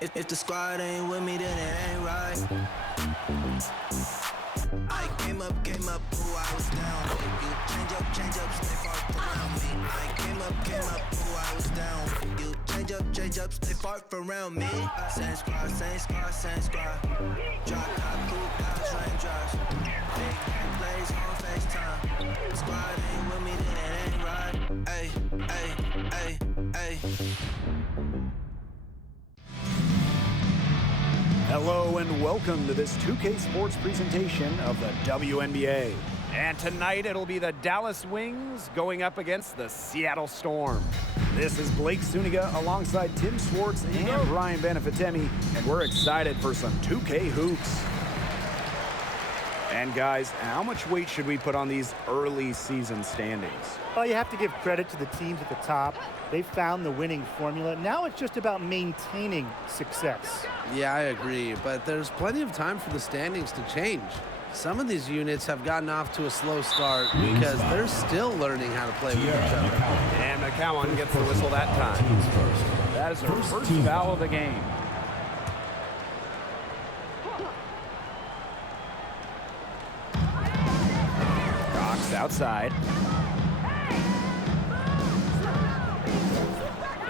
If the squad ain't with me, then it ain't right. I came up, ooh, I was down. You change up, stay far around me. I came up, ooh, I was down. You change up, stay far around me. Same squad. Drop top, cool guys, raindrops. Big game plays on FaceTime. Squad ain't with me, then it ain't right. Ay. Hello and welcome to this 2K Sports presentation of the WNBA. And tonight it'll be the Dallas Wings going up against the Seattle Storm. This is Blake Suniga alongside Tim Swartz and Ryan Benefitemi, and we're excited for some 2K hoops. And guys, how much weight should we put on these early season standings? Well, you have to give credit to the teams at the top. They found the winning formula. Now it's just about maintaining success. Yeah, I agree, but there's plenty of time for the standings to change. Some of these units have gotten off to a slow start because they're still learning how to play with each other. And McCowan gets the whistle that time. That is her first foul of the game. Cox outside.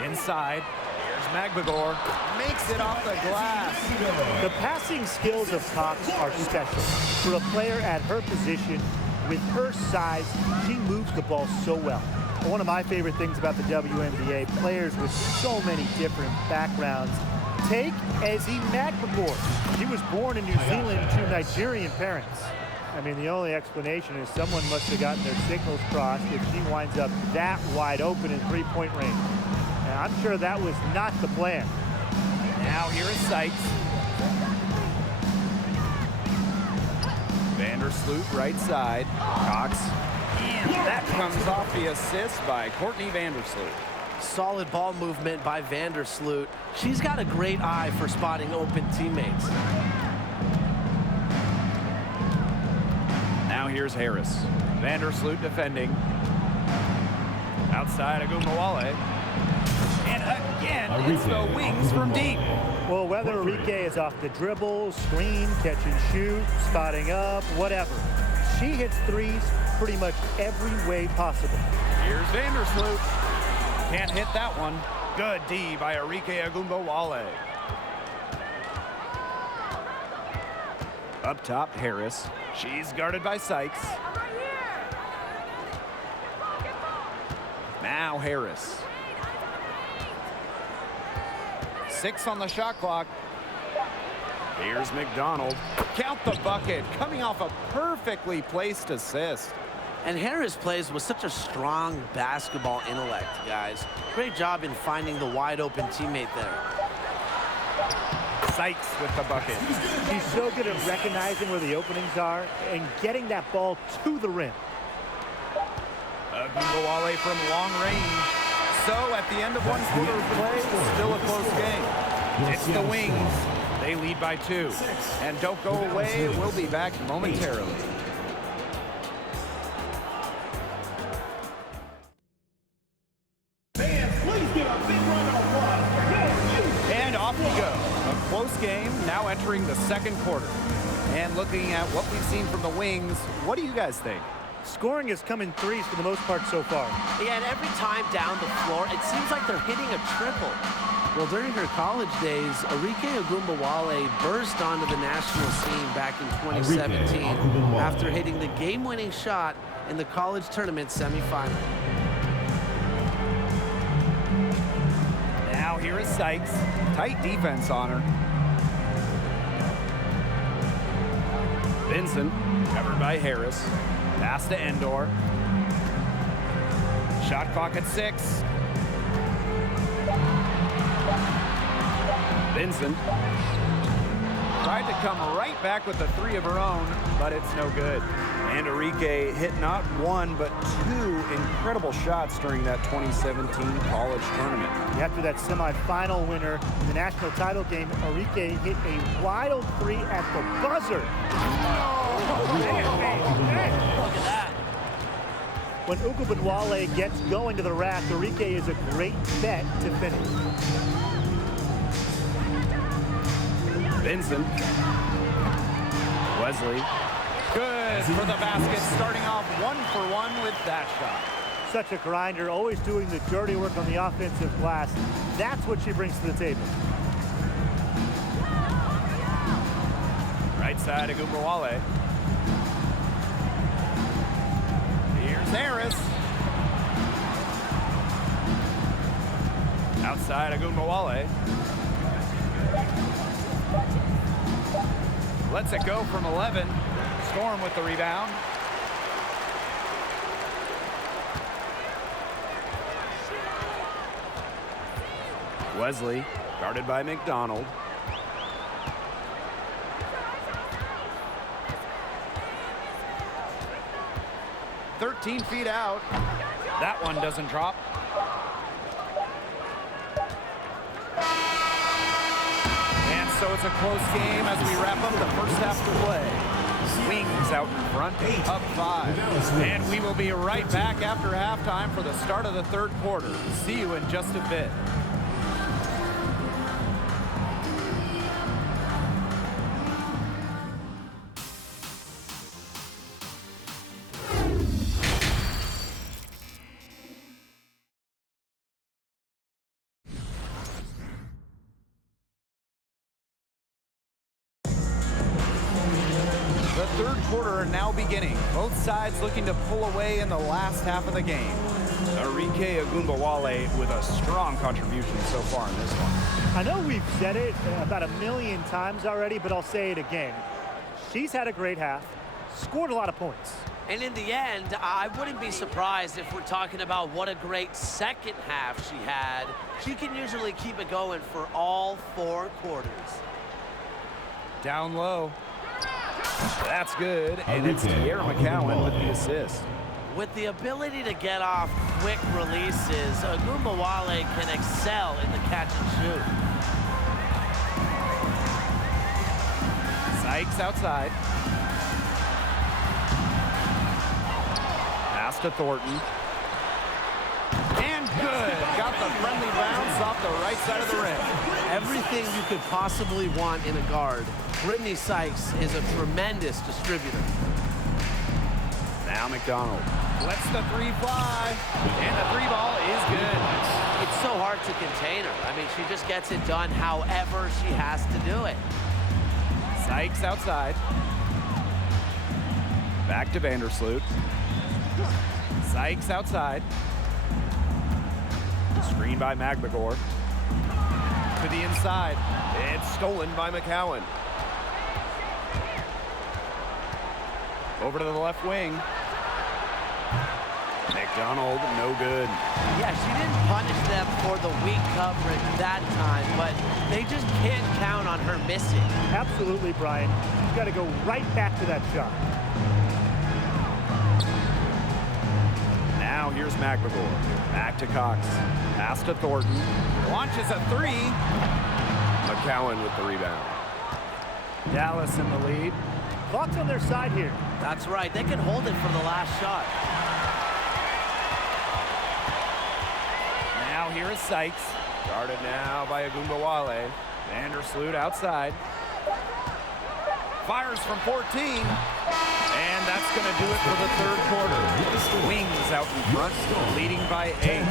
Inside. Here's Magbagor. Makes it off the glass. The passing skills of Cox are special. For a player at her position, with her size, she moves the ball so well. One of my favorite things about the WNBA, players with so many different backgrounds. Take Ezzy Magbagor. She was born in New Zealand to Nigerian parents. I mean, the only explanation is someone must have gotten their signals crossed if she winds up that wide open in three-point range. And I'm sure that was not the plan. Now here is Sykes. Vandersloot right side. Cox. And that comes off the assist by Courtney Vandersloot. Solid ball movement by Vandersloot. She's got a great eye for spotting open teammates. Now here's Harris. Vandersloot defending. Outside Agumbawale. And again, it's the Wings from deep. Well, whether Enrique is off the dribble, screen, catch and shoot, spotting up, whatever, she hits threes pretty much every way possible. Here's Vandersloot. Can't hit that one. Good D by Enrique Agumbawale. Up top, Harris. She's guarded by Sykes. Now Harris. 6 on the shot clock. Here's McDonald. Count the bucket, coming off a perfectly placed assist. And Harris plays with such a strong basketball intellect, guys. Great job in finding the wide open teammate there. Sykes with the bucket. She's so good at recognizing where the openings are and getting that ball to the rim. Agumbawale from long range. So at the end of one quarter of play, still a close game. It's the Wings. They lead by 2. And don't go away. We'll be back momentarily. And off we go. A close game now entering the second quarter. And looking at what we've seen from the Wings, what do you guys think? Scoring has come in threes for the most part so far. Yeah, and every time down the floor, it seems like they're hitting a triple. Well, during her college days, Enrique Agumbawale burst onto the national scene back in 2017 after hitting the game-winning shot in the college tournament semifinal. Now here is Sykes. Tight defense on her. Vincent, covered by Harris. Pass to Endor. Shot clock at 6. Vincent tried to come right back with the 3 of her own, but it's no good. And Enrique hit not 1, but 2 incredible shots during that 2017 college tournament. After that semifinal winner in the national title game, Enrique hit a wild 3 at the buzzer. Look at that. When Agumbawale gets going to the rack, Enrique is a great bet to finish. Vincent. Wesley. Good for the basket, starting off 1 for 1 with that shot. Such a grinder, always doing the dirty work on the offensive glass. That's what she brings to the table. Right side of Agumbawale. Here's Harris. Outside of Agumbawale. Lets it go from 11. Storm with the rebound. Wesley, guarded by McDonald. "13 feet out." That one doesn't drop. And so it's a close game as we wrap up the first half of play. Wings out in front, up 5. And we will be right back after halftime for the start of the third quarter. See you in just a bit. The third quarter now beginning. Both sides looking to pull away in the last half of the game. Arike Agumbawale with a strong contribution so far in this one. I know we've said it about 1,000,000 times already, but I'll say it again. She's had a great half, scored a lot of points. And in the end, I wouldn't be surprised if we're talking about what a great second half she had. She can usually keep it going for all 4 quarters. Down low. That's good, and it's Tierra McCowan with the assist. With the ability to get off quick releases, Agumbawale can excel in the catch and shoot. Sykes outside. Pass to Thornton. And good. Got the friendly bounce off the right side of the rim. Everything you could possibly want in a guard. Brittany Sykes is a tremendous distributor. Now McDonald lets the 3 fly, and the 3 ball is good. It's so hard to contain her. I mean, she just gets it done however she has to do it. Sykes outside. Back to Vandersloot. Sykes outside. Screen by Magbagor. To the inside. It's stolen by McCowan. Over to the left wing. McDonald, no good. Yeah, she didn't punish them for the weak coverage that time, but they just can't count on her missing. Absolutely, Brian. She's got to go right back to that shot. Now here's Magbagor. Back to Cox. Pass to Thornton. Launches a 3. McCowan with the rebound. Dallas in the lead. Clock's on their side here. That's right. They can hold it for the last shot. Now here is Sykes. Guarded now by Agumbawale. Vandersloot outside. Fires from 14. And that's going to do it for the third quarter. Wings out in front, leading by 8.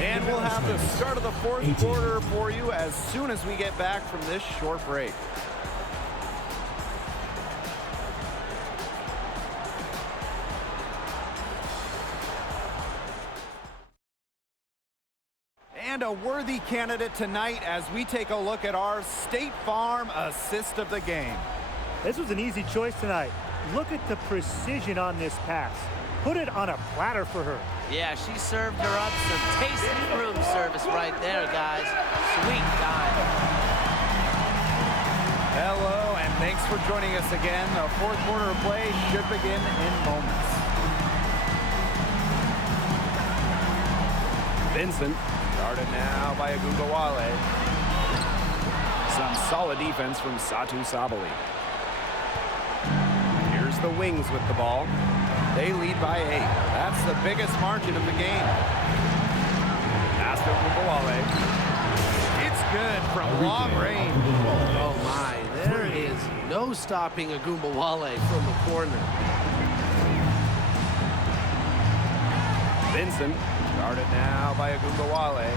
And we'll have the start of the fourth quarter for you as soon as we get back from this short break. And a worthy candidate tonight as we take a look at our State Farm assist of the game. This was an easy choice tonight. Look at the precision on this pass. Put it on a platter for her. Yeah, she served her up some tasty room service right there, guys. Sweet dime. Hello, and thanks for joining us again. The fourth quarter of play should begin in moments. Vincent, guarded now by Agumbawale. Some solid defense from Satu Sabali. Here's the Wings with the ball. They lead by 8. That's the biggest margin of the game. Pass to Agumbawale. It's good from long range. Oh, my. There No stopping Agumbawale from the corner. Vincent, guarded now by Agumbawale.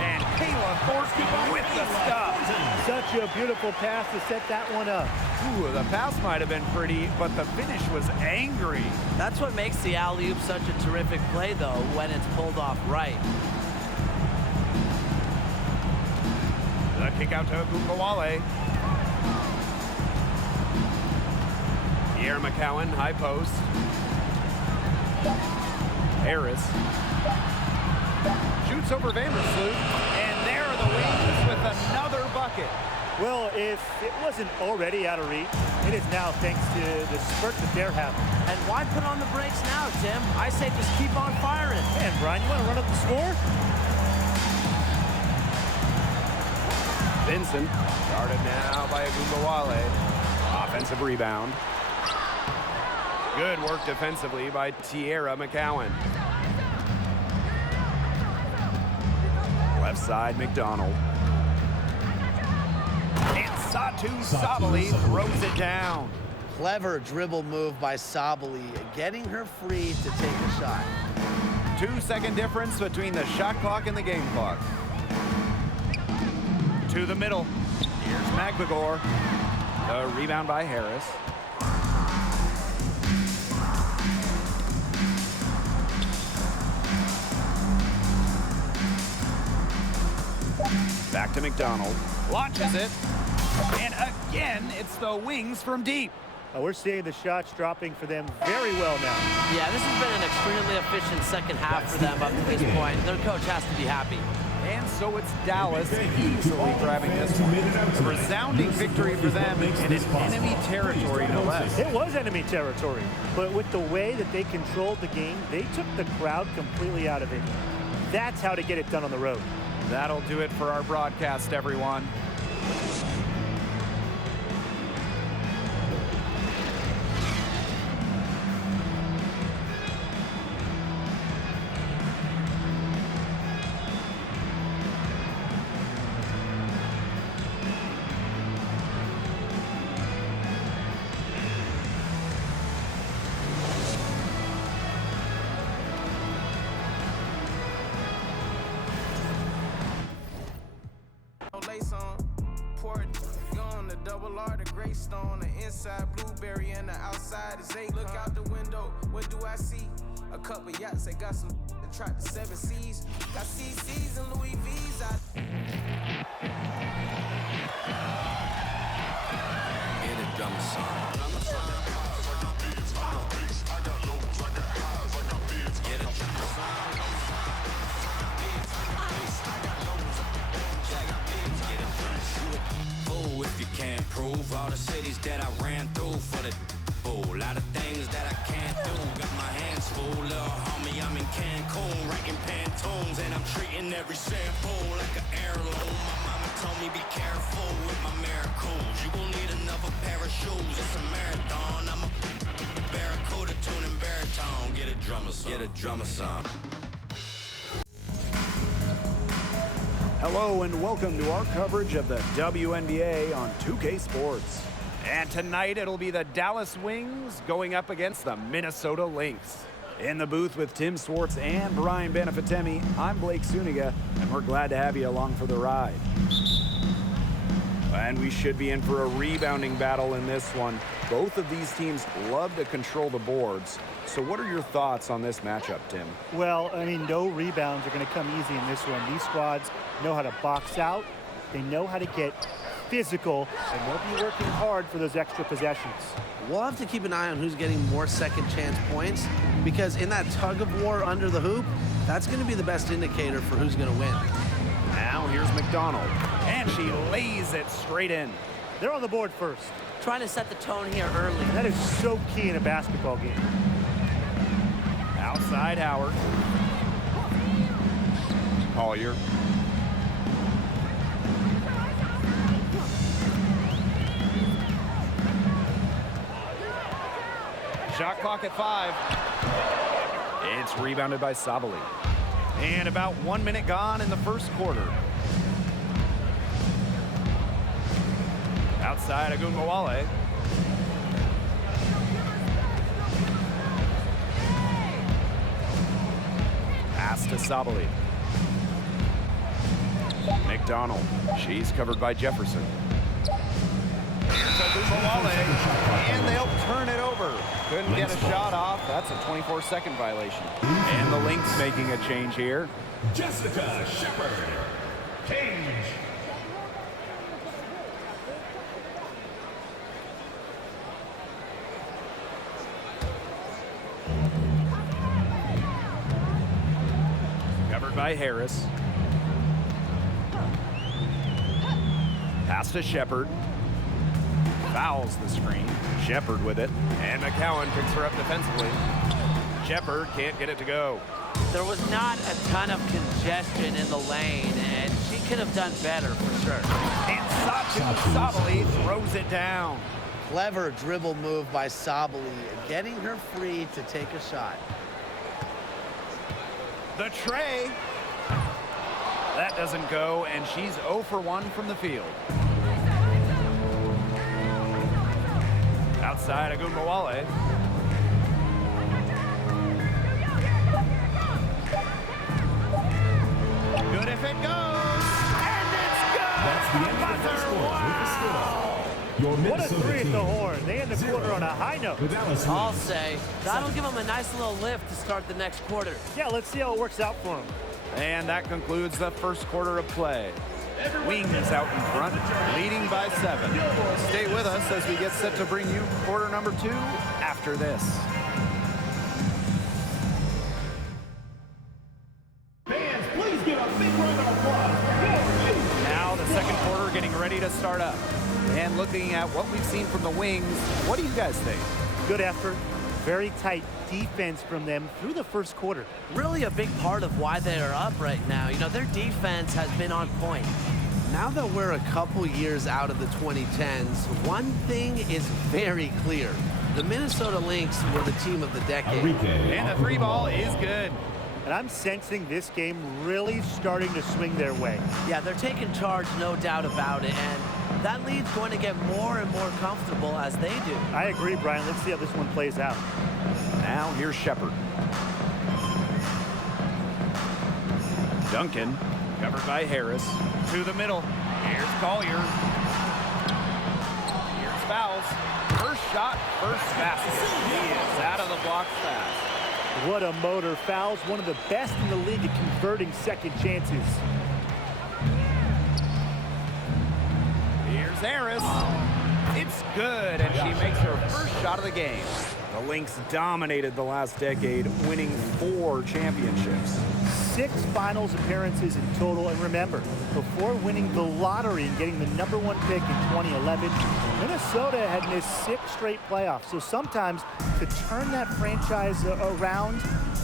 And Kayla Thorpe with the stop. Such a beautiful pass to set that one up. Ooh, the pass might have been pretty, but the finish was angry. That's what makes the alley-oop such a terrific play, though, when it's pulled off right. The kick out to Agumbawale. Pierre McCowan, high post. Harris shoots over Vandersloot, and there are the Wings with another bucket. Well, if it wasn't already out of reach, it is now thanks to the spurt that they're having. And why put on the brakes now, Tim? I say just keep on firing. Man, Brian, you want to run up the score? Vincent, guarded now by Agumbawale. Offensive rebound. Good work defensively by Tierra McCowan. Left side, McDonald. And Satu Sabali throws it down. Clever dribble move by Sabali, getting her free to take a shot. 2-second difference between the shot clock and the game clock. To the middle. Here's McBagor. The rebound by Harris. Back to McDonald. Launches it. And again, it's the Wings from deep. We're seeing the shots dropping for them very well now. Yeah, this has been an extremely efficient second half for them up to this point. Their coach has to be happy. And so it's Dallas easily grabbing this one. A resounding victory for them in enemy territory, no less. It was enemy territory, but with the way that they controlled the game, they took the crowd completely out of it. That's how to get it done on the road. That'll do it for our broadcast, everyone. Lace on, port, gone the double R, the gray stone, the inside blueberry and the outside is eight. Look out the window, what do I see? A couple yachts that got some that tried the 7 seas. Got CCs and Louis V's out. Get a drummer song. Get a drummer song. Oh, if you can't prove all the cities that I ran through for the a lot of things that I can't do. Got my hands full, little homie. I'm in Cancun, writing Pantones, and I'm treating every shampoo like an heirloom. My mama told me be careful with my miracles. You gon' need another pair of shoes. It's a marathon. I'm a barracuda tuning baritone. Get a drummer song. Get a drummer song. Hello and welcome to our coverage of the WNBA on 2K Sports. And tonight it'll be the Dallas Wings going up against the Minnesota Lynx. In the booth with Tim Swartz and Brian Benefatemi, I'm Blake Suniga, and we're glad to have you along for the ride. And we should be in for a rebounding battle in this one. Both of these teams love to control the boards. So what are your thoughts on this matchup, Tim? Well, I mean, no rebounds are going to come easy in this one. These squads know how to box out. They know how to get physical, and they'll be working hard for those extra possessions. We'll have to keep an eye on who's getting more second chance points, because in that tug of war under the hoop, that's going to be the best indicator for who's going to win. Now here's McDonald, and she lays it straight in. They're on the board first. Trying to set the tone here early. That is so key in a basketball game. Outside Howard. Collier. Shot clock at 5. It's rebounded by Sabali. And about 1 minute gone in the first quarter. Outside Agunbowale. Pass to Sabali. McDonald. She's covered by Jefferson. Here's Agunbowale, and they'll turn it over. Couldn't get a shot off. That's a 24-second violation. And the Lynx making a change here. Jessica Shepard. Change. Covered by Harris. Pass to Shepard. Fouls the screen. Shepard with it. And McCowan picks her up defensively. Shepard can't get it to go. There was not a ton of congestion in the lane, and she could have done better for sure. And Sabali throws it down. Clever dribble move by Sabali, getting her free to take a shot. The tray. That doesn't go, and she's 0 for 1 from the field. Outside Agunbowale. Good if it goes. And it's good. That's the end of the first quarter with the score. Your What a Minnesota three at team. the horn. They end the quarter on a high note. The Dallas I'll Wings. say that'll give them a nice little lift to start the next quarter. Yeah, let's see how it works out for them. And that concludes the first quarter of play. Wings out in front, leading by 7. Stay with us as we get set to bring you quarter number 2 after this. Fans, please give a big round of applause for your Wings. Now the second quarter getting ready to start up. And looking at what we've seen from the Wings, what do you guys think? Good effort. Very tight defense from them through the first quarter. Really a big part of why they are up right now. You know, their defense has been on point. Now that we're a couple years out of the 2010s, one thing is very clear. The Minnesota Lynx were the team of the decade. And the 3 ball is good. And I'm sensing this game really starting to swing their way. Yeah, they're taking charge, no doubt about it, and that lead's going to get more and more comfortable as they do. I agree, Brian. Let's see how this one plays out. Now here's Shepard. Duncan, covered by Harris. To the middle. Here's Collier. Here's Fouls. First shot, first basket. He is out of the blocks fast. What a motor. Fouls, one of the best in the league at converting second chances. Here's Harris. It's good, and she makes her first shot of the game. The Lynx dominated the last decade, winning 4 championships. 6 finals appearances in total. And remember, before winning the lottery and getting the #1 pick in 2011, Minnesota had missed 6 straight playoffs. So sometimes to turn that franchise around,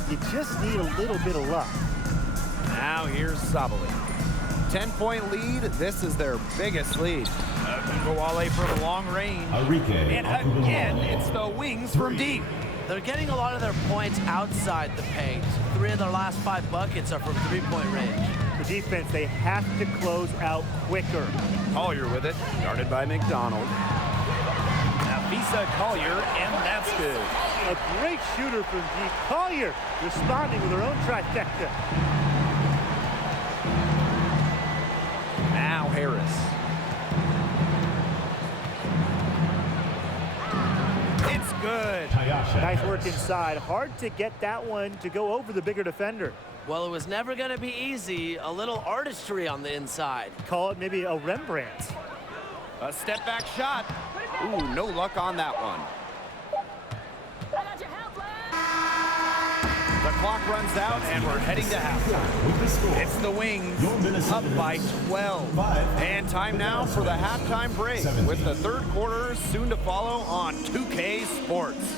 you just need a little bit of luck. Now here's Sabali. 10-point lead. This is their biggest lead. Agunbowale from long range. And again, it's the Wings from deep. They're getting a lot of their points outside the paint. 3 of their last 5 buckets are from 3-point range. The defense, they have to close out quicker. Collier with it, guarded by McDonald. Now Visa Collier, and that's good. A great shooter from deep. Collier responding with her own trifecta. Now Harris. It's good. Nice work inside. Hard to get that one to go over the bigger defender. Well, it was never going to be easy. A little artistry on the inside. Call it maybe a Rembrandt. A step back shot. Ooh, no luck on that one. The clock runs out, and we're heading to halftime. It's the Wings up by 12. And time now for the halftime break with the third quarter soon to follow on 2K Sports.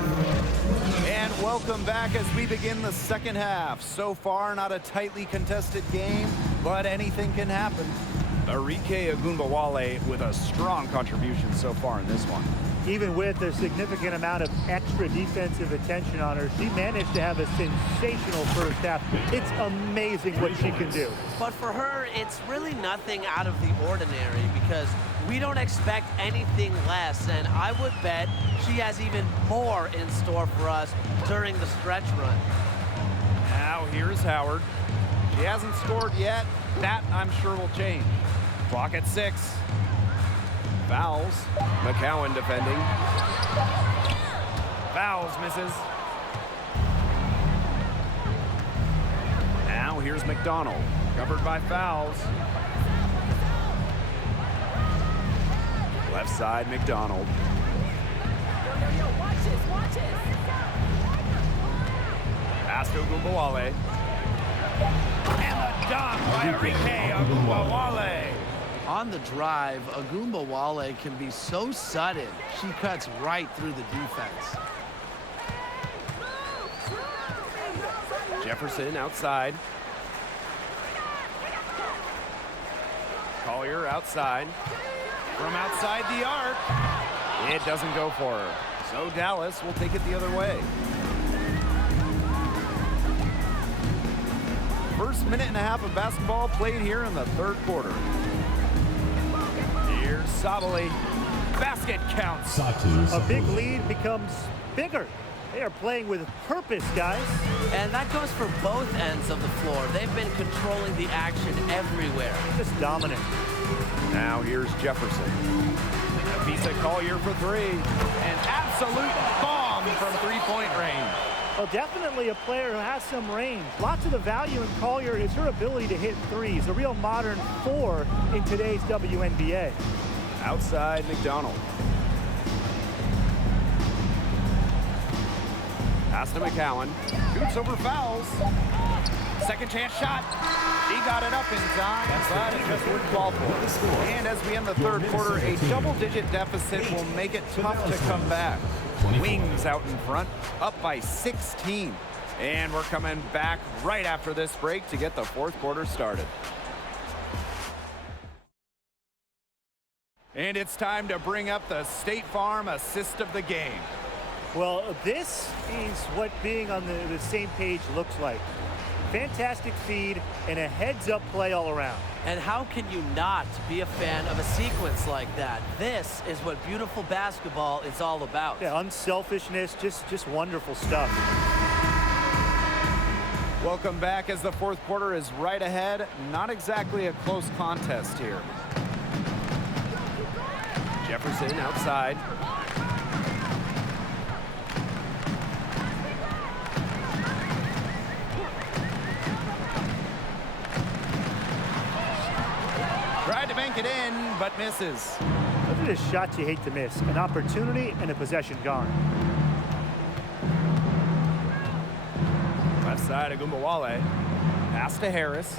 And welcome back as we begin the second half. So far, not a tightly contested game, but anything can happen. Arike Ogunbowale with a strong contribution so far in this one. Even with a significant amount of extra defensive attention on her, she managed to have a sensational first half. It's amazing what she can do. But for her, it's really nothing out of the ordinary because we don't expect anything less, and I would bet she has even more in store for us during the stretch run. Now here's Howard. She hasn't scored yet. That, I'm sure, will change. Clock at 6. Fouls. McCowan defending. Fouls, misses. Now here's McDonald. Covered by fouls. Left side, McDonald. Pass to Ogunbowale. And the dunk by Arike Ogunbowale. On the drive, Ogunbowale can be so sudden. She cuts right through the defense. Jefferson outside. Collier outside. From outside the arc. It doesn't go for her. So Dallas will take it the other way. First minute and a half of basketball played here in the third quarter. Here's Sabali. Basket counts. A big lead becomes bigger. They are playing with purpose, guys. And that goes for both ends of the floor. They've been controlling the action everywhere. Just dominant. Now here's Jefferson. Avisa Collier for 3. An absolute bomb from three-point range. Well, definitely a player who has some range. Lots of the value in Collier is her ability to hit threes. A real modern 4 in today's WNBA. Outside McDonald. Pass to McCowan. Shoots over fouls. Second chance shot. He got it up in time, but it just wouldn't fall for it. And as we end the third quarter, a double-digit deficit will make it tough to come back. Wings out in front, up by 16. And we're coming back right after this break to get the fourth quarter started. And it's time to bring up the State Farm assist of the game. Well, this is what being on the same page looks like. Fantastic feed and a heads-up play all around. And how can you not be a fan of a sequence like that? This is what beautiful basketball is all about. Yeah, unselfishness, just wonderful stuff. Welcome back as the fourth quarter is right ahead. Not exactly a close contest here. Jefferson outside. Tried to bank it in, but misses. Look at a shot you hate to miss. An opportunity and a possession gone. Left side, Ogunbowale. Pass to Harris.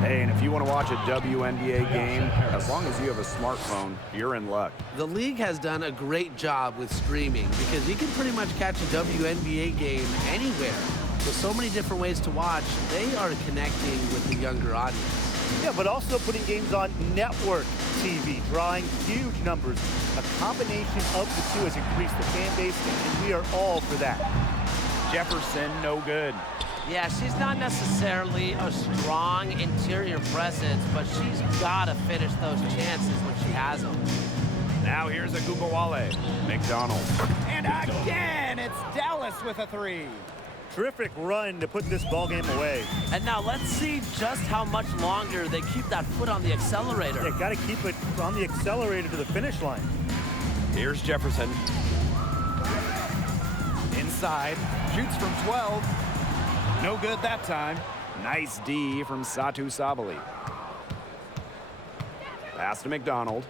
Hey, and if you want to watch a WNBA game, as long as you have a smartphone, you're in luck. The league has done a great job with streaming because you can pretty much catch a WNBA game anywhere. With so many different ways to watch, they are connecting with the younger audience. Yeah, but also putting games on network TV, drawing huge numbers. A combination of the two has increased the fan base, and we are all for that. Jefferson, no good. Yeah, she's not necessarily a strong interior presence, but she's got to finish those chances when she has them. Now here's Ogunbowale. McDonald. And again, it's Dallas with a 3. Terrific run to put this ball game away. And now let's see just how much longer they keep that foot on the accelerator. Yeah, got to keep it on the accelerator to the finish line. Here's Jefferson. Inside. Shoots from 12. No good that time. Nice D from Satu Sabali. Pass to McDonald.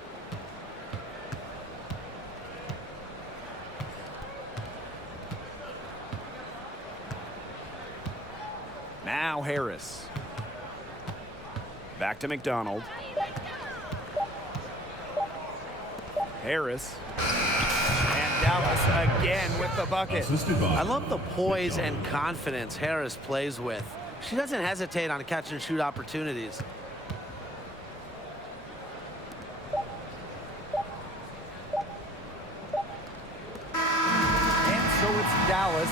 Now Harris. Back to McDonald. Harris. And Dallas again with the bucket. I love the poise and confidence Harris plays with. She doesn't hesitate on catch and shoot opportunities. So it's Dallas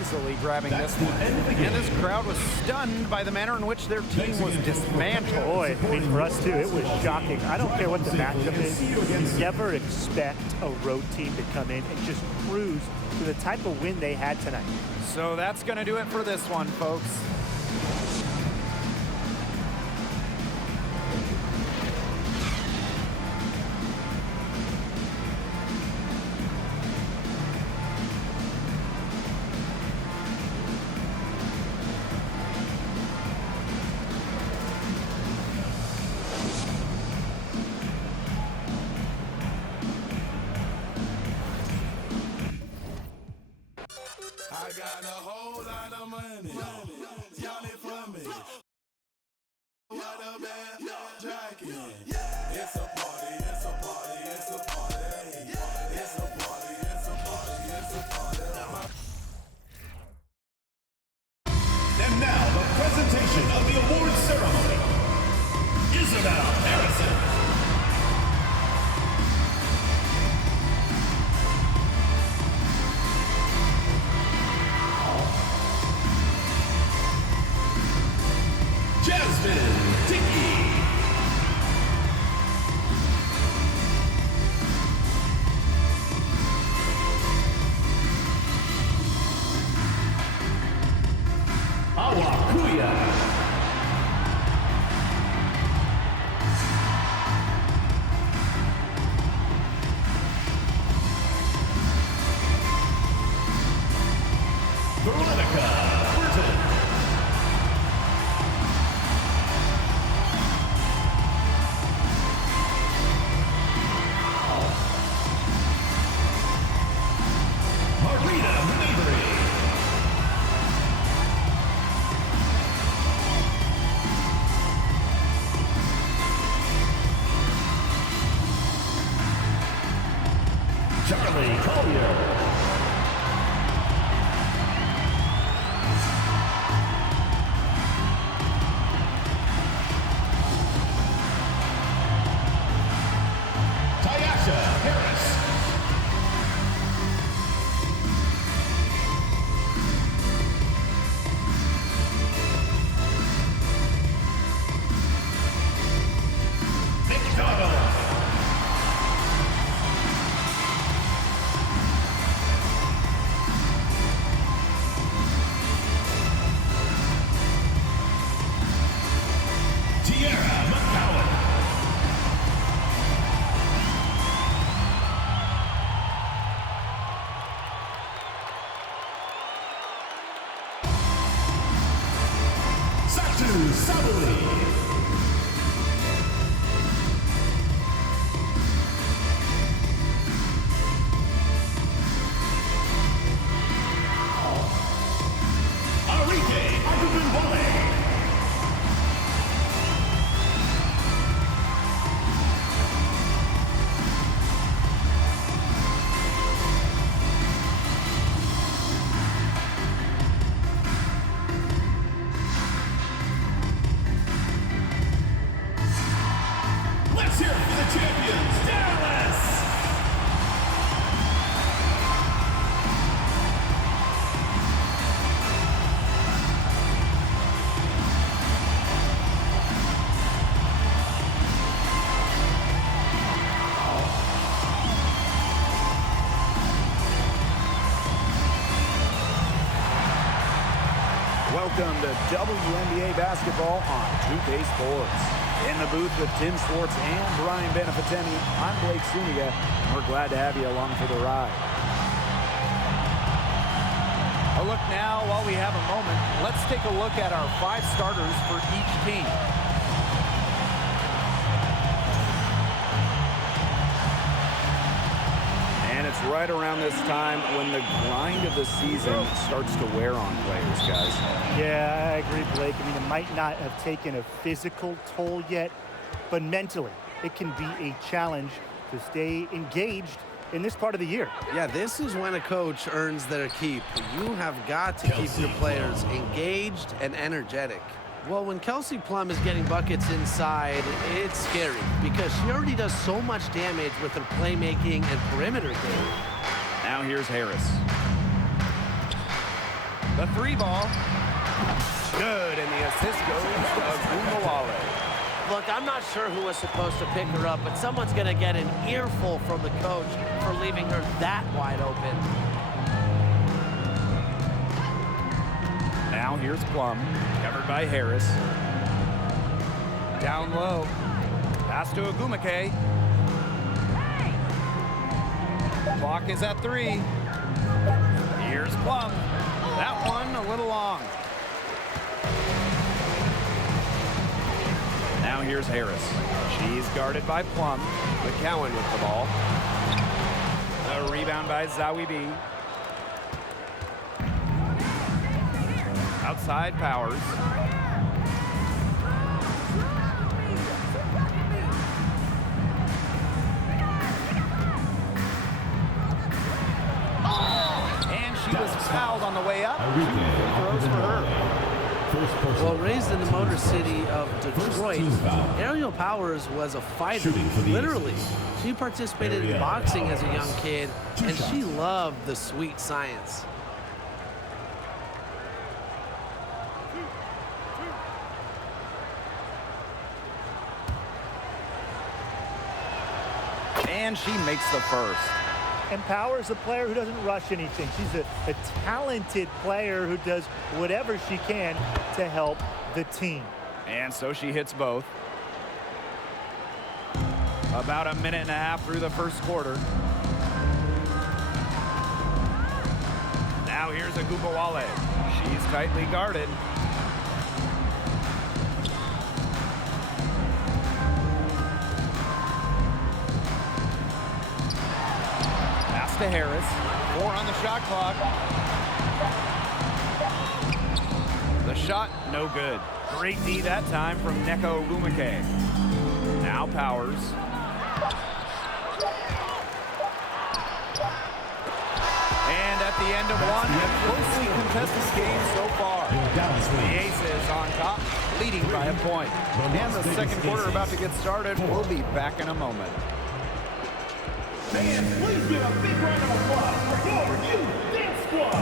easily grabbing this one. And this crowd was stunned by the manner in which their team was dismantled. Boy, I mean, for us too, it was shocking. I don't care what the matchup is. You never expect a road team to come in and just cruise to the type of win they had tonight. So that's going to do it for this one, folks. I got a whole lot of money. Y'all it for me. What a bad jacket. It's a party, it's a party, it's a party. It's a party, it's a party, it's a party. And now the presentation of the award ceremony. Isabel Harrison. Welcome to WNBA basketball on 2K Sports. In the booth with Tim Swartz and Brian Benefitemi, I'm Blake Suniga, and we're glad to have you along for the ride. A look now, while we have a moment, let's take a look at our 5 starters for each team. And it's right around this time when the grind of the season starts to wear on players, guys. Yeah, I agree, Blake. I mean, it might not have taken a physical toll yet, but mentally, it can be a challenge to stay engaged in this part of the year. Yeah, this is when a coach earns their keep. You have got to keep your players engaged and energetic. Well, when Kelsey Plum is getting buckets inside, it's scary because she already does so much damage with her playmaking and perimeter game. Now here's Harris. The 3 ball. Good, and the assist goes to Agumbawale. Look, I'm not sure who was supposed to pick her up, but someone's going to get an earful from the coach for leaving her that wide open. Now here's Plum, covered by Harris. Down low. Pass to Agumake. Clock is at 3. Here's Plum. That one a little long. Now here's Harris. She's guarded by Plum. McCowan with the ball. A rebound by Zawibi. Outside Powers. And she was fouled on the way up. 2 free throws for her. Well, raised in the Motor City of Detroit, Ariel Powers was a fighter, literally. She participated in boxing as a young kid, and she loved the sweet science. And she makes the first. And Powers is a player who doesn't rush anything. She's a talented player who does whatever she can to help the team. And so she hits both. About a minute and a half through the first quarter. Now here's Agumbawale. She's tightly guarded. To Harris. 4 on the shot clock. The shot, no good. Great D that time from Neko Agumake. Now Powers. And at the end of one, a closely contested game so far. The Aces on top, leading by a point. And the second quarter about to get started. We'll be back in a moment. Fans, please give a big round of applause for your youth dance squad.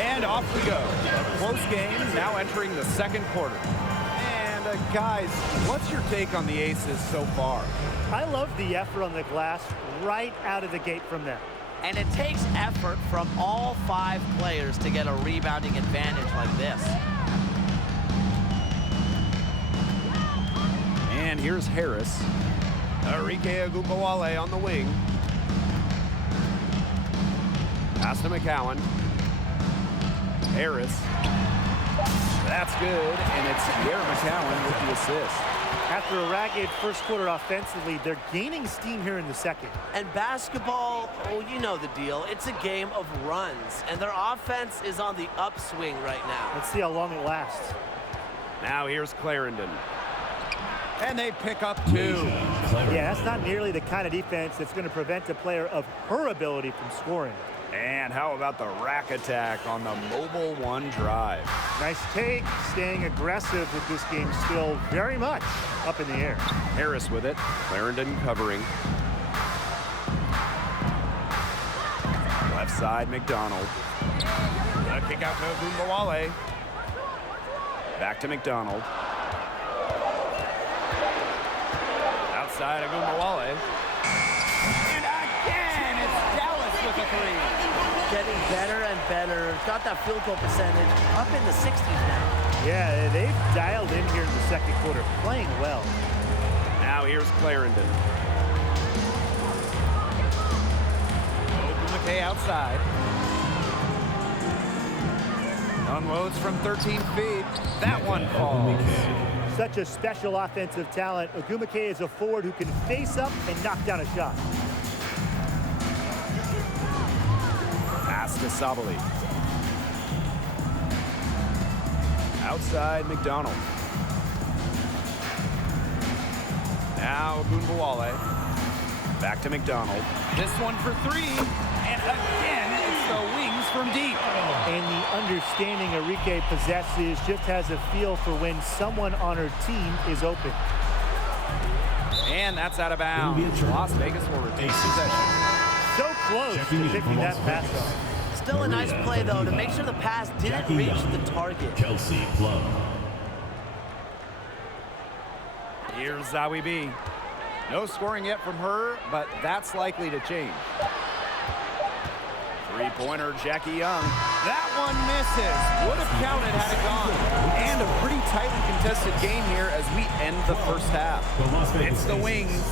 And off we go. A close game, now entering the second quarter. And guys, what's your take on the Aces so far? I love the effort on the glass right out of the gate from them. And it takes effort from all 5 players to get a rebounding advantage like this. And here's Harris. Arike Agumbawale on the wing. Pass to McCowan. Harris. That's good, and it's Sierra McCowan with the assist. After a ragged first quarter offensively, they're gaining steam here in the second. And basketball, oh, you know the deal. It's a game of runs, and their offense is on the upswing right now. Let's see how long it lasts. Now here's Clarendon. And they pick up 2. Yeah, that's not nearly the kind of defense that's going to prevent a player of her ability from scoring. And how about the rack attack on the mobile 1 drive? Nice take, staying aggressive with this game still very much up in the air. Harris with it. Clarendon covering. Left side, McDonald. A kick out to Agumbawale. Back to McDonald. Outside Agumbawale. And again, it's Dallas with a 3. Getting better and better. Got that field goal percentage up in the 60s now. Yeah, they've dialed in here in the second quarter, playing well. Now here's Clarendon. Ogumake outside. Unloads from 13 feet. That one falls. Such a special offensive talent. Ogumake is a forward who can face up and knock down a shot. Pass to Sabali. Outside McDonald. Now Agumbawale. Back to McDonald. This one for three. And again, it's the wings from deep. And the understanding Enrique possesses, just has a feel for when someone on her team is open. And that's out of bounds. Las Vegas will retain possession. So close to picking that pass off. Still a nice play, though, to make sure the pass didn't reach the target. Kelsey Plum. Here's Zawi B. No scoring yet from her, but that's likely to change. Three-pointer, Jackie Young. That one misses. Would have counted had it gone. And a pretty tightly contested game here as we end the first half. It's the Wings,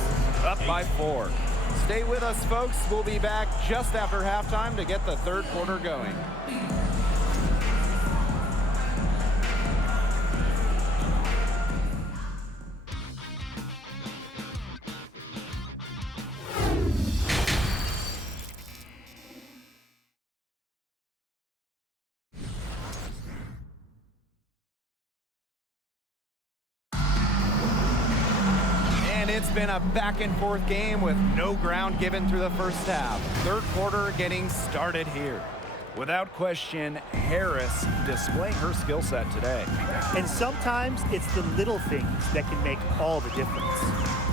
up by 4. Stay with us, folks. We'll be back just after halftime to get the third quarter going. It's been a back-and-forth game with no ground given through the first half. Third quarter getting started here. Without question, Harris displaying her skill set today. And sometimes it's the little things that can make all the difference.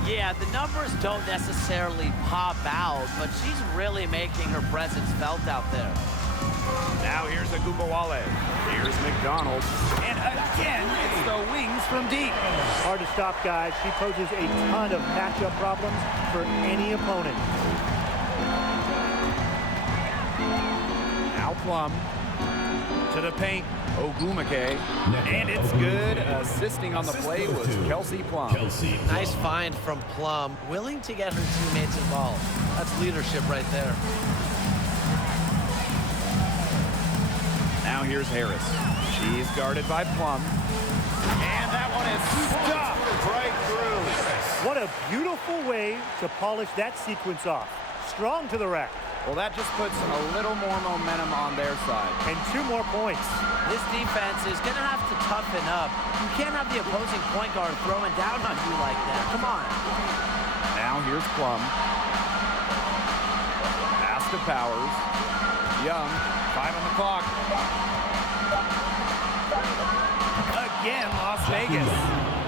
Yeah, the numbers don't necessarily pop out, but she's really making her presence felt out there. Now here's Agumbawale. Here's McDonald. And again, it's the Wings from deep. Hard to stop, guys. She poses a ton of matchup problems for any opponent. Now Plum to the paint. Ogumake. And it's good. Assisting on the play was Kelsey Plum. Nice find from Plum. Willing to get her teammates involved. That's leadership right there. Now here's Harris. She's guarded by Plum. And that one is stuffed right through. What a beautiful way to polish that sequence off. Strong to the rack. Well, that just puts a little more momentum on their side. And 2 more points. This defense is going to have to toughen up. You can't have the opposing point guard throwing down on you like that. Come on. Now here's Plum. Pass to Powers. Young. 5 on the clock. Again, Las Vegas.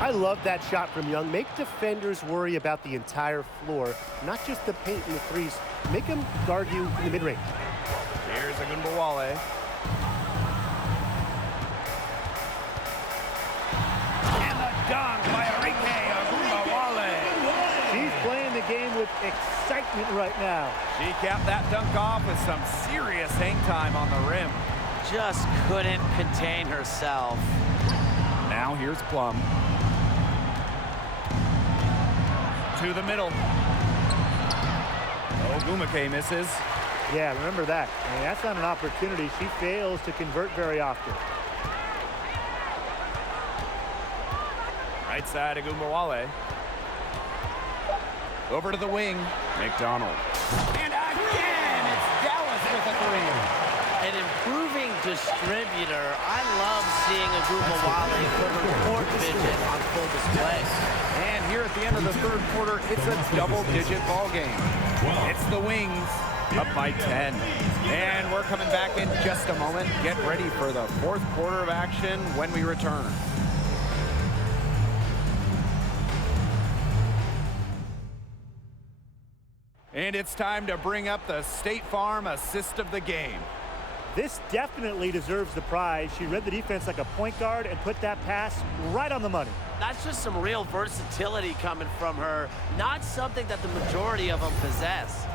I love that shot from Young. Make defenders worry about the entire floor, not just the paint and the threes. Make them guard you in the mid-range. Here's Agumbawale. And the dunk by Enrique Agumbawale. She's playing the game with excitement right now. She capped that dunk off with some serious hang time on the rim. Just couldn't contain herself. Now here's Plum. To the middle. Ogumake misses. Yeah, remember that. I mean, that's not an opportunity. She fails to convert very often. Right side, Agumbawale. Over to the wing, McDonald. And again, it's Dallas with a 3. An improving distributor. I love seeing Agumbawale put her court vision on full display. And here at the end of the third quarter, it's a double-digit ball game. It's the Wings up by 10. And we're coming back in just a moment. Get ready for the fourth quarter of action when we return. And it's time to bring up the State Farm assist of the game. This definitely deserves the prize. She read the defense like a point guard and put that pass right on the money. That's just some real versatility coming from her, not something that the majority of them possess.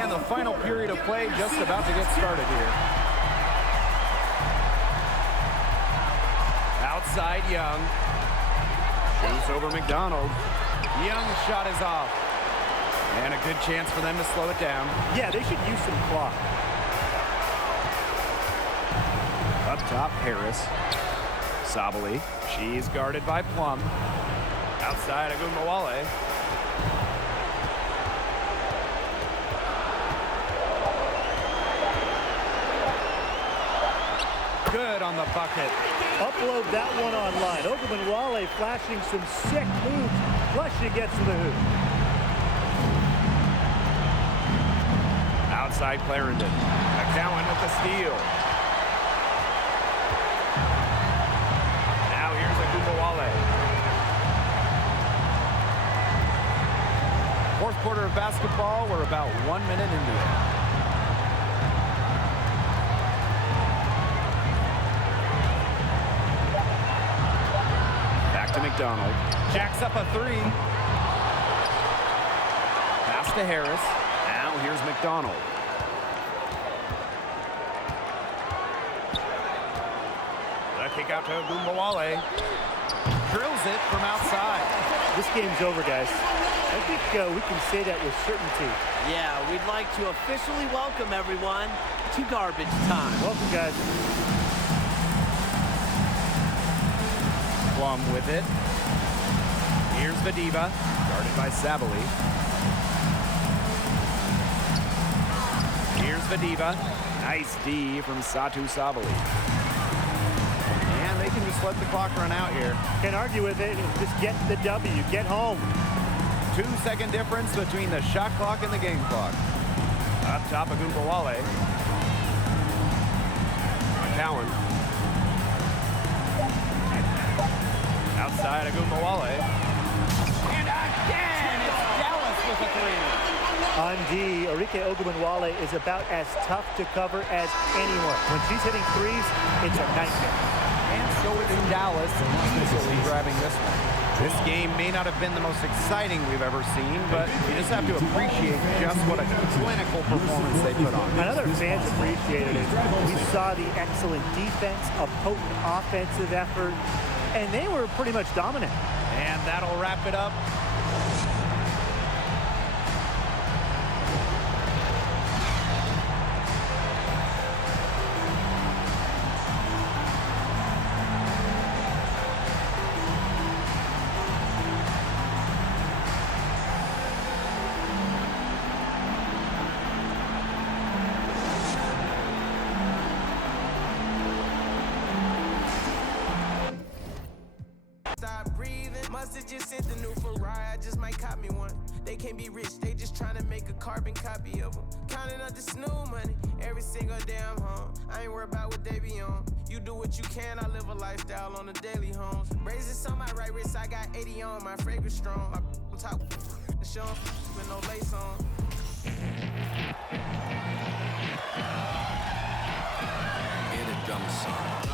And the final period of play just about to get started here. Outside Young. Shoots over McDonald. Young's shot is off. And a good chance for them to slow it down. Yeah, they should use some clock. Up top, Harris. Sabali. She's guarded by Plum. Outside, Agumbawale. Good on the bucket. Upload that one online. Ogunbowale flashing some sick moves. Flushy gets to the hoop. Outside Clarendon. McCowan with the steal. Now here's Ogunbowale. Fourth quarter of basketball. We're about 1 minute into it. Back to McDonald. Jacks up a three. Pass to Harris. Now here's McDonald. The kick out to Ogunbowale. Drills it from outside. This game's over, guys. I think we can say that with certainty. Yeah, we'd like to officially welcome everyone to garbage time. Welcome, guys. Plum with it. Here's Vadiva, guarded by Sabali. Here's Vadiva. Nice D from Satu Sabali. And they can just let the clock run out here. Can't argue with it. Just get the W. Get home. 2-second difference between the shot clock and the game clock. Up top, Ogunbowale. McCowan. Outside, Ogunbowale. And again, it's Dallas with a three. On D, Arike Ogunbowale is about as tough to cover as anyone. When she's hitting threes, it's a nightmare. And so is Dallas easily grabbing this one. This game may not have been the most exciting we've ever seen, but you just have to appreciate just what a clinical performance they put on. Another fans appreciated it. We saw the excellent defense, a potent offensive effort, and they were pretty much dominant. And that'll wrap it up. Must've just sent the new Ferrari, I just might cop me one. They can't be rich, they just trying to make a carbon copy of them. Counting up the snoo money, every single damn home. I ain't worried about what they be on. You do what you can, I live a lifestyle on the daily homes. Braces on my right wrist, I got 80 on, my fragrance strong. My on top, the show with no lace on. Get a drum song.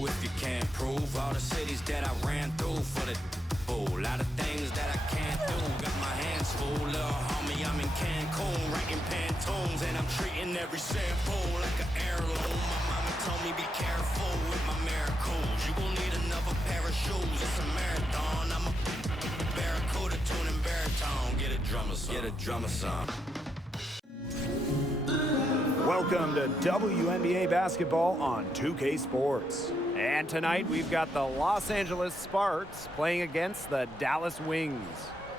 If you can't prove all the cities that I ran through for the lot of things that I can't do. Got my hands full, little homie, I'm in Cancun, writing Pantones, and I'm treating every sample like an heirloom. My mama told me be careful with my miracles. You gon' need another pair of shoes. It's a marathon. I'm a barracuda tuning baritone. Get a drummer song. Get a drummer song. Welcome to WNBA basketball on 2K Sports. And tonight we've got the Los Angeles Sparks playing against the Dallas Wings.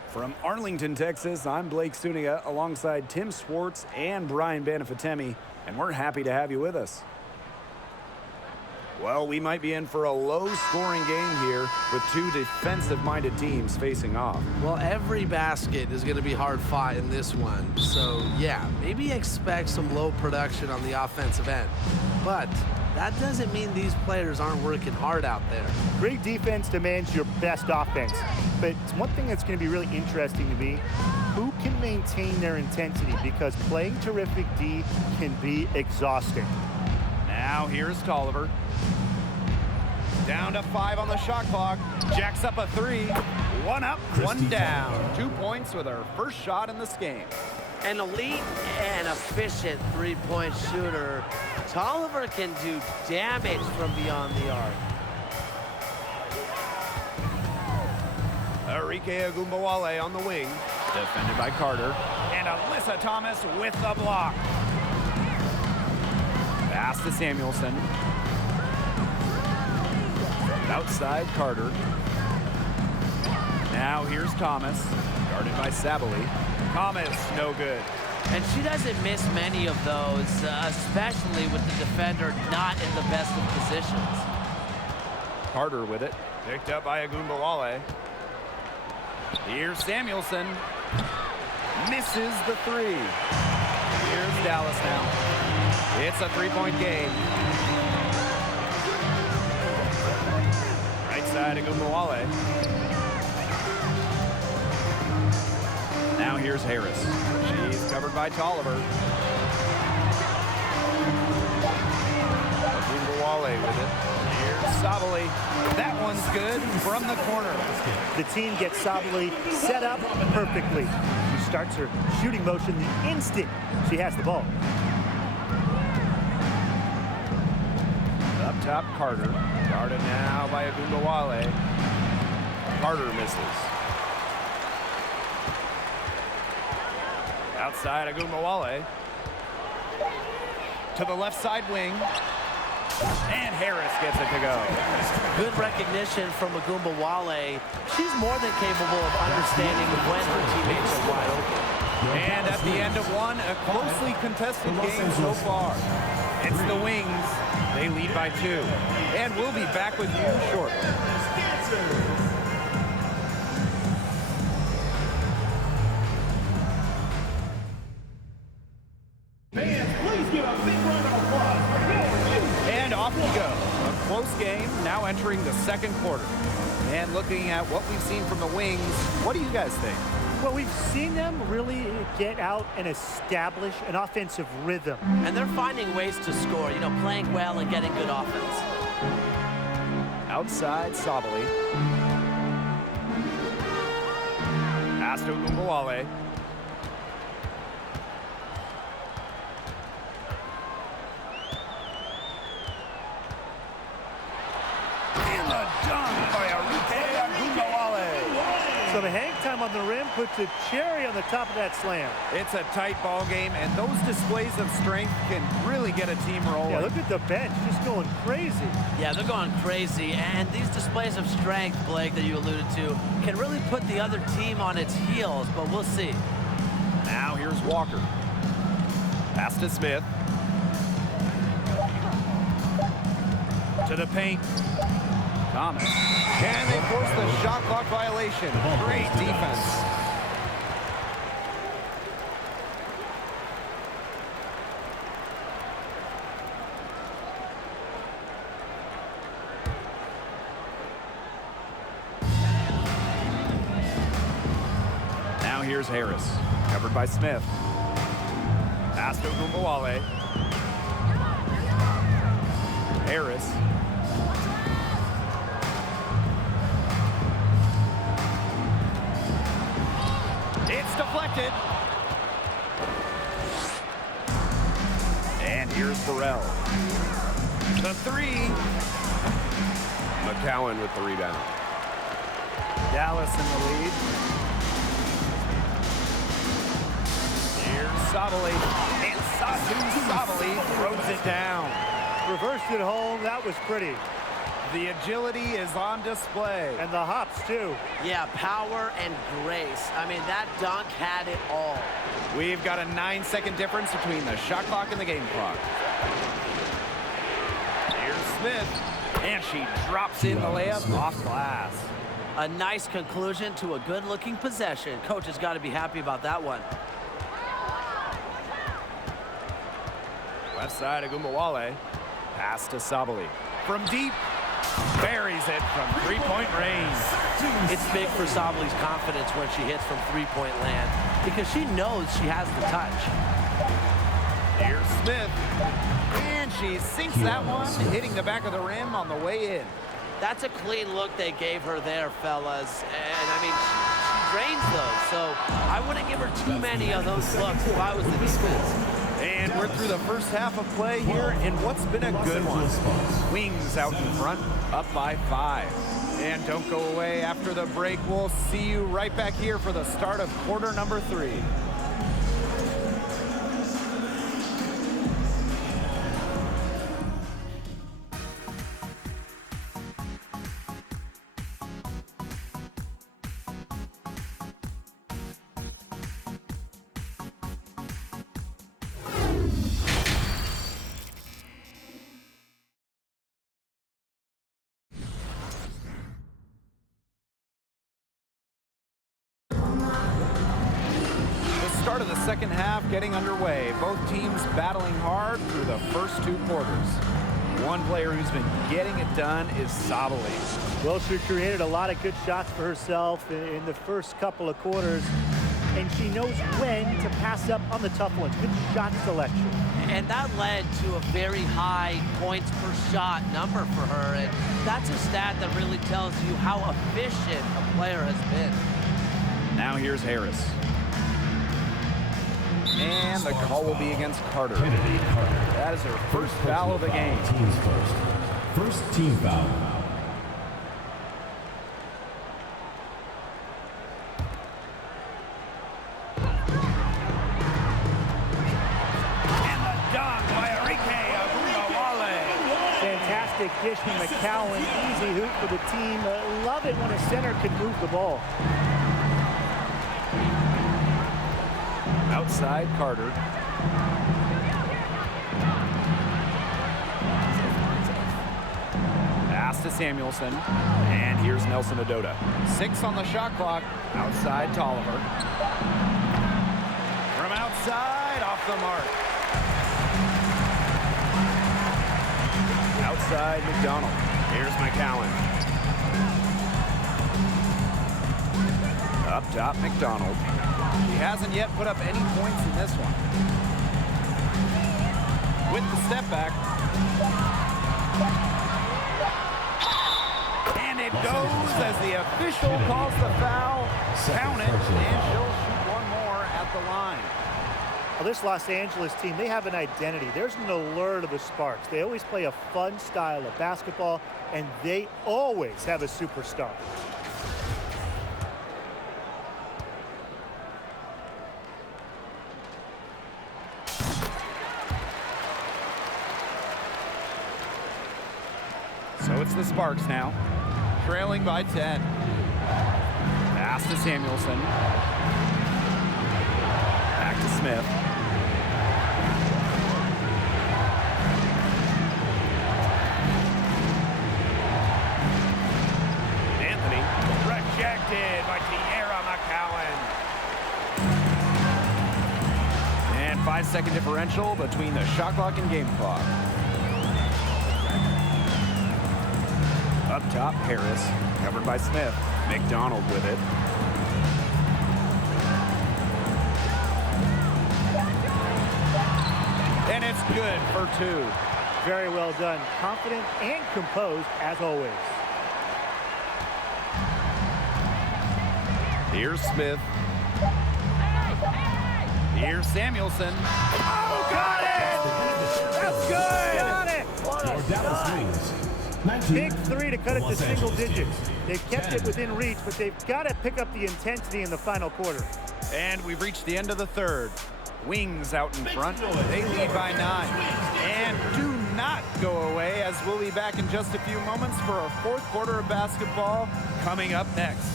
From Arlington, Texas, I'm Blake Suniga alongside Tim Swartz and Brian Banafitemi, and we're happy to have you with us. Well, we might be in for a low-scoring game here with two defensive-minded teams facing off. Well, every basket is going to be hard-fought in this one. So, yeah, maybe expect some low production on the offensive end. But that doesn't mean these players aren't working hard out there. Great defense demands your best offense. But one thing that's going to be really interesting to me, who can maintain their intensity? Because playing terrific D can be exhausting. Now here's Tolliver. Down to 5 on the shot clock. Jacks up a three. One up, one down. 2 points with her first shot in this game. An elite and efficient three-point shooter. Tolliver can do damage from beyond the arc. Arike Ogunbowale on the wing. Defended by Carter. And Alyssa Thomas with the block. Pass to Samuelson. Outside Carter. Now here's Thomas, guarded by Sabali. Thomas, no good. And she doesn't miss many of those, especially with the defender not in the best of positions. Carter with it, picked up by Agumbawale. Here's Samuelson, misses the three. Here's Dallas now. It's a three-point game. Right side, Agumbawale. Now here's Harris. She's covered by Tolliver. Agumbawale with it. Here's Sabali. That one's good from the corner. The team gets Sabali set up perfectly. She starts her shooting motion the instant she has the ball. Up top, Carter. Guarded now by Agumbawale. Carter misses. Outside, Agumbawale. To the left side wing. And Harris gets it to go. Good recognition from Agumbawale. She's more than capable of understanding when her teammates are wide open. And at the end of one, a closely contested game so far. It's the Wings. They lead by 2. And we'll be back with you shortly. And off we go. A close game, now entering the second quarter. And looking at what we've seen from the Wings, what do you guys think? Well, we've seen them really get out and establish an offensive rhythm. And they're finding ways to score, you know, playing well and getting good offense. Outside, Sabali. Pass to Agumbawale. And the dunk by Agumbawale. So the hang time on the rim puts a cherry on the top of that slam. It's a tight ball game, and those displays of strength can really get a team rolling. Yeah, look at the bench, just going crazy. Yeah, they're going crazy, and these displays of strength, Blake, that you alluded to, can really put the other team on its heels, but we'll see. Now here's Walker. Pass to Smith. To the paint. Thomas. And they force the shot clock violation. Great defense. Now here's Harris. Covered by Smith. Pass to Agumbawale. Harris. It's deflected. And here's Burrell. The three. McCowan with the rebound. Dallas in the lead. Here's Sabali. And Satu Sabali throws it down. Reversed it home, that was pretty. The agility is on display. And the hops, too. Yeah, power and grace. I mean, that dunk had it all. We've got a 9-second difference between the shot clock and the game clock. Here's Smith. And she drops in the layup off glass. A nice conclusion to a good-looking possession. Coach has got to be happy about that one. Left side, Agumbawale. Pass to Sabali. From deep. Buries it from three-point range. It's big for Sabali's confidence when she hits from three-point land because she knows she has the touch. Here's Smith. And she sinks that one, hitting the back of the rim on the way in. That's a clean look they gave her there, fellas. And, I mean, she drains those, so I wouldn't give her too many of those looks if I was the defense. And we're through the first half of play here in what's been a good one. Wings out in front, up by 5. And don't go away after the break. We'll see you right back here for the start of quarter number 3. second half getting underway. Both teams battling hard through the first 2 quarters. One player who's been getting it done is Sabali. Well, she created a lot of good shots for herself in the first couple of quarters, and she knows when to pass up on the tough ones. Good shot selection. And that led to a very high points per shot number for her, and that's a stat that really tells you how efficient a player has been. Now here's Harris. And the call will be against Carter. That is her first foul of the game. Teams first team foul. And the dunk by Enrique Agumbawale. Fantastic dish from McCowan. Easy hoop for the team. Love it when a center can move the ball. Outside Carter. Pass to Samuelson. And here's Nelson Adota. 6 on the shot clock. Outside Tolliver. From outside, off the mark. Outside McDonald. Here's McCowan. Up top McDonald. She hasn't yet put up any points in this one. With the step back. And it goes as the official calls the foul. Count it, and she'll shoot one more at the line. Well, this Los Angeles team, they have an identity. There's an allure to the Sparks. They always play a fun style of basketball, and they always have a superstar. So it's the Sparks now, trailing by 10. Pass to Samuelson. Back to Smith. Anthony, rejected by Tierra McCowan. And 5-second differential between the shot clock and game clock. Up top, Harris, covered by Smith. McDonald with it. And it's good for 2. Very well done. Confident and composed, as always. Here's Smith. Here's Samuelson. Oh, got it! That's good! Got it! What Your a Dallas shot! Wings. Big 3 to cut it to Los single Angeles digits. They've kept 10. it within reach, but they've got to pick up the intensity in the final quarter. And we've reached the end of the third. Wings out in front. They lead by 9. And do not go away, as we'll be back in just a few moments for our 4th quarter of basketball coming up next.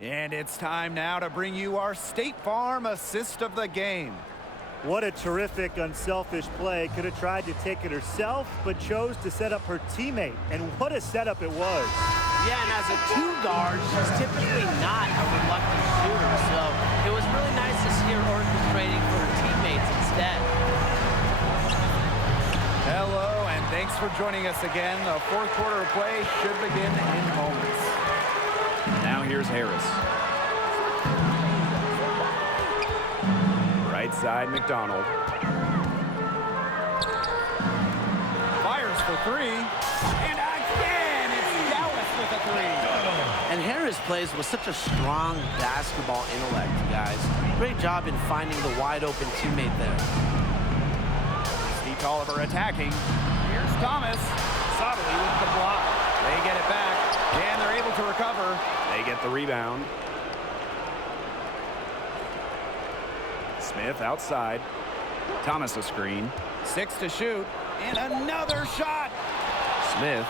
And it's time now to bring you our State Farm assist of the game. What a terrific, unselfish play. Could have tried to take it herself, but chose to set up her teammate. And what a setup it was. Yeah, and as a 2 guard, she's typically not a reluctant shooter, so it was really nice to see her orchestrating for her teammates instead. Hello, and thanks for joining us again. The 4th quarter of play should begin in moments. Now here's Harris. Right side, McDonald. Fires for 3. And again, it's Dallas with a 3. And Harris plays with such a strong basketball intellect, guys. Great job in finding the wide-open teammate there. Steve Tolliver attacking. Here's Thomas. Sabali with the block. They get it back, and they're able to recover. They get the rebound. Smith outside. Thomas a screen. 6 to shoot. And another shot. Smith.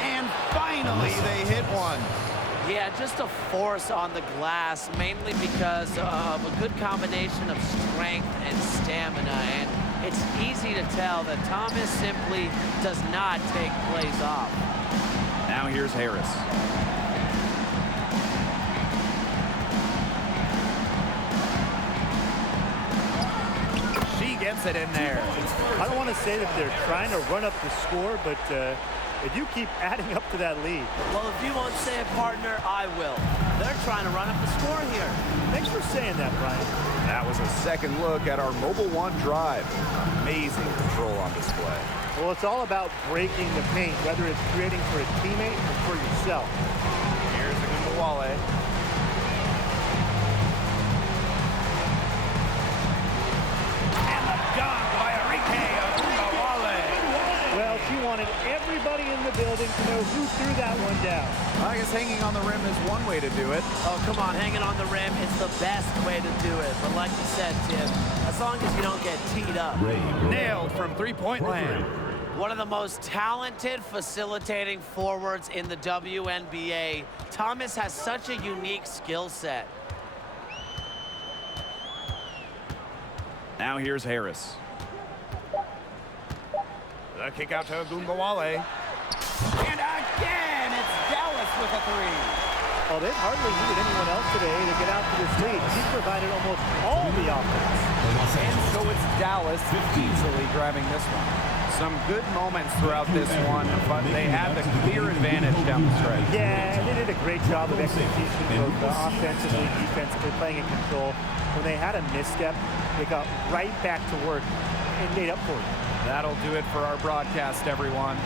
And finally they hit one. Yeah, just a force on the glass, mainly because of a good combination of strength and stamina. And it's easy to tell that Thomas simply does not take plays off. Now here's Harris. gets it in there. I don't want to say that they're trying to run up the score, but if you keep adding up to that lead. Well, if you won't say it, partner, I will. They're trying to run up the score here. Thanks for saying that, Brian. That was a second look at our Mobile One drive. Amazing control on display. Well, it's all about breaking the paint, whether it's creating for a teammate or for yourself. Here's Agumbawale. And the dunk by Enrique Agumbawale. Well, she wanted everybody in the building to know who threw that one down. I guess hanging on the rim is one way to do it. Oh, come on, hanging on the rim is the best way to do it. But like you said, Tim, as long as you don't get teed up. Nailed from three-point land. One of the most talented facilitating forwards in the WNBA. Thomas has such a unique skill set. Now here's Harris. The kick out to Agumbawale. And again, it's Dallas with a three. Well, they've hardly needed anyone else today to get out to this lead. He's provided almost all the offense. And so it's Dallas easily grabbing this one. Some good moments throughout this one, but they had the clear advantage down the stretch. Yeah, and they did a great job of execution, both offensively, defensively, playing in control. When they had a misstep, they got right back to work and made up for it. That'll do it for our broadcast, everyone.